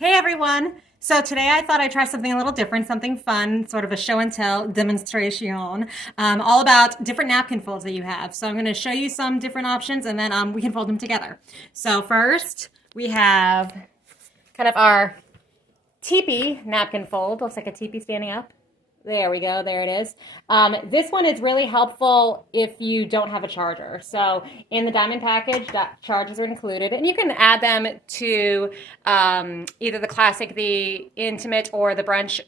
Hey everyone! So today I thought I'd try something a little different, something fun, sort of a show and tell demonstration, all about different napkin folds that you have. So I'm going to show you some different options and then we can fold them together. So first we have kind of our teepee napkin fold. Looks like a teepee standing up. There we go. There it is. This one is really helpful if you don't have a charger. So in the diamond package, chargers are included, and you can add them to either the classic, the intimate, or the brunch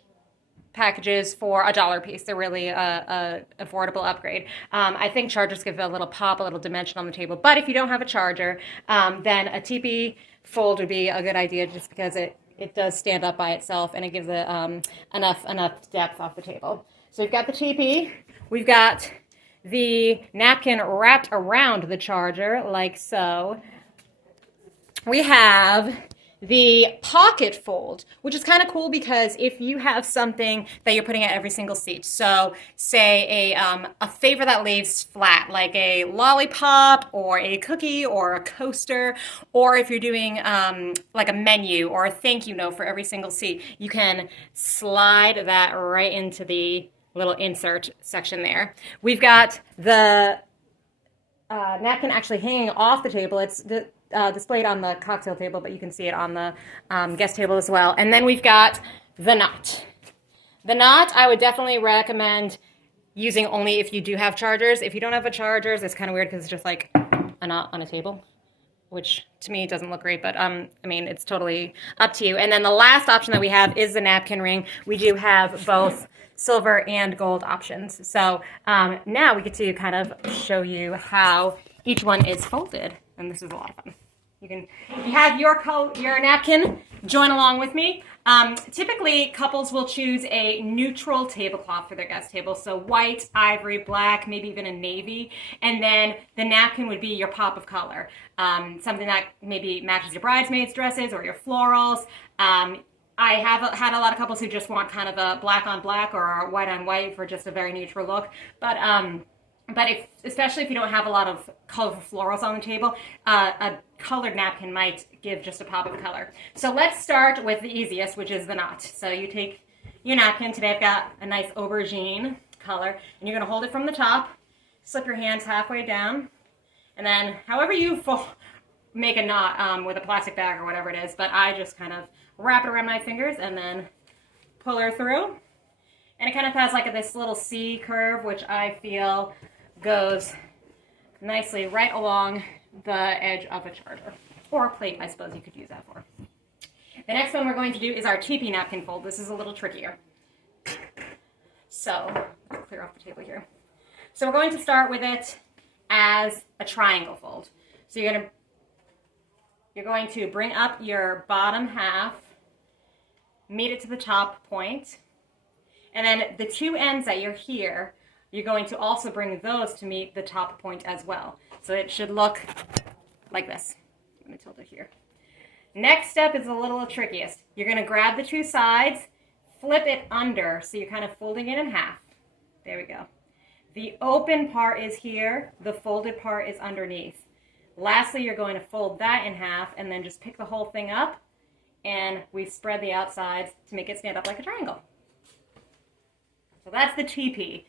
packages for $1 piece. They're really a affordable upgrade. I think chargers give a little pop, a little dimension on the table. But if you don't have a charger, then a teepee fold would be a good idea, just because it does stand up by itself and it gives it enough depth off the table. So we've got the teepee. We've got the napkin wrapped around the charger like so. We have the pocket fold, which is kind of cool because if you have something that you're putting at every single seat, so say a favor that lays flat, like a lollipop or a cookie or a coaster, or if you're doing like a menu or a thank you note for every single seat, you can slide that right into the little insert section there. We've got the napkin actually hanging off the table. It's displayed on the cocktail table, but you can see it on the guest table as well. And then we've got the knot. The knot I would definitely recommend using only if you do have chargers. If you don't have a chargers, it's kind of weird because it's just like a knot on a table, which to me doesn't look great, but I mean, it's totally up to you. And then the last option that we have is the napkin ring. We do have both silver and gold options. So now we get to kind of show you how each one is folded, and this is a lot of fun. If you have your napkin, join along with me. Typically, couples will choose a neutral tablecloth for their guest table, so white, ivory, black, maybe even a navy, and then the napkin would be your pop of color, something that maybe matches your bridesmaids' dresses or your florals. I have had a lot of couples who just want kind of a black on black or a white on white for just a very neutral look, but especially if you don't have a lot of colorful florals on the table, a colored napkin might give just a pop of color. So let's start with the easiest, which is the knot. So you take your napkin. Today I've got a nice aubergine color, and you're going to hold it from the top, slip your hands halfway down, and then however you make a knot with a plastic bag or whatever it is, but I just kind of wrap it around my fingers and then pull her through. And it kind of has like this little C curve, which I feel goes nicely right along the edge of a charger, or a plate, I suppose you could use that for. The next one we're going to do is our teepee napkin fold. This is a little trickier. So, let's clear off the table here. So we're going to start with it as a triangle fold. So you're going to bring up your bottom half, meet it to the top point, and then the two ends that you're here, you're going to also bring those to meet the top point as well. So it should look like this. Let me tilt it here. Next step is a little trickiest. You're going to grab the two sides, flip it under, so you're kind of folding it in half. There we go. The open part is here, the folded part is underneath. Lastly, you're going to fold that in half and then just pick the whole thing up, and we spread the outsides to make it stand up like a triangle. So that's the teepee.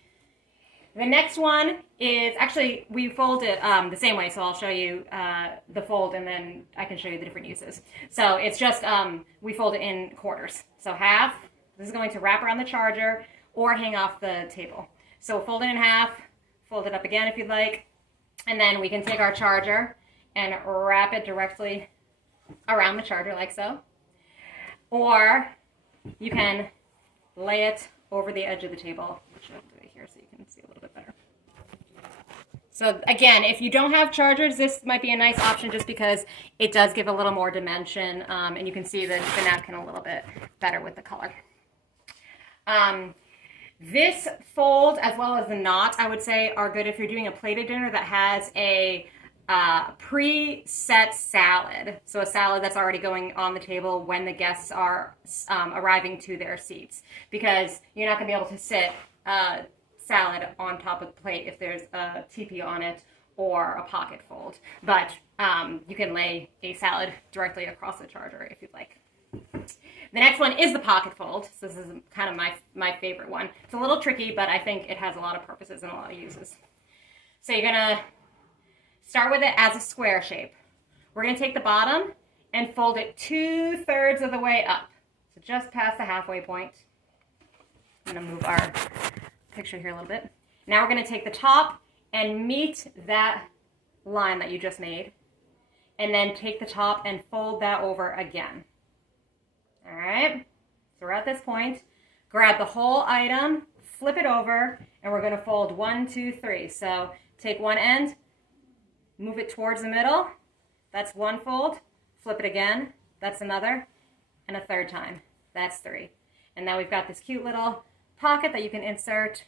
The next one is, actually, we fold it the same way, so I'll show you the fold and then I can show you the different uses. So it's just, we fold it in quarters. So half, this is going to wrap around the charger or hang off the table. So we'll fold it in half, fold it up again if you'd like, and then we can take our charger and wrap it directly around the charger like so. Or you can lay it over the edge of the table, which I'll do it here so you can see a little bit better. So again, if you don't have chargers, this might be a nice option just because it does give a little more dimension, and you can see the napkin a little bit better with the color. This fold, as well as the knot, I would say are good if you're doing a plated dinner that has a pre-set salad. So a salad that's already going on the table when the guests are arriving to their seats, because you're not going to be able to sit salad on top of the plate if there's a teepee on it or a pocket fold. But you can lay a salad directly across the charger if you'd like. The next one is the pocket fold. So this is kind of my favorite one. It's a little tricky, but I think it has a lot of purposes and a lot of uses. So you're gonna start with it as a square shape. We're gonna take the bottom and fold it 2/3 of the way up. So just past the halfway point. I'm gonna move our picture here a little bit. Now we're gonna take the top and meet that line that you just made, and then take the top and fold that over again. All right, so we're at this point. Grab the whole item, flip it over, and we're gonna fold 1, 2, 3. So take one end, move it towards the middle. That's one fold. Flip it again. That's another. And a third time. That's 3. And now we've got this cute little pocket that you can insert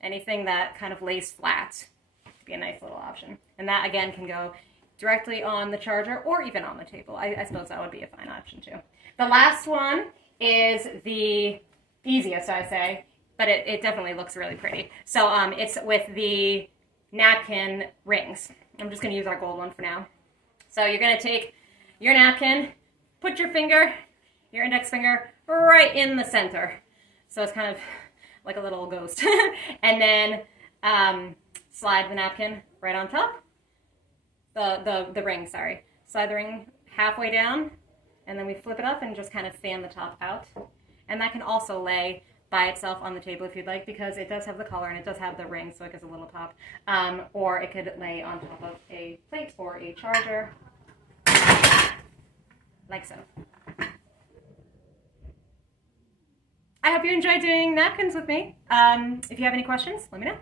anything that kind of lays flat. To be a nice little option. And that, again, can go directly on the charger or even on the table. I suppose that would be a fine option, too. The last one is the easiest, I say, but it definitely looks really pretty. So it's with the napkin rings. I'm just going to use our gold one for now. So you're going to take your napkin, put your finger, your index finger, right in the center. So it's kind of like a little ghost. And then slide the napkin right on top. The ring, sorry. Slide the ring halfway down, and then we flip it up and just kind of fan the top out. And that can also lay by itself on the table if you'd like, because it does have the color and it does have the ring, so it gives a little pop. Or it could lay on top of a plate or a charger, like so. I hope you enjoyed doing napkins with me. If you have any questions, let me know.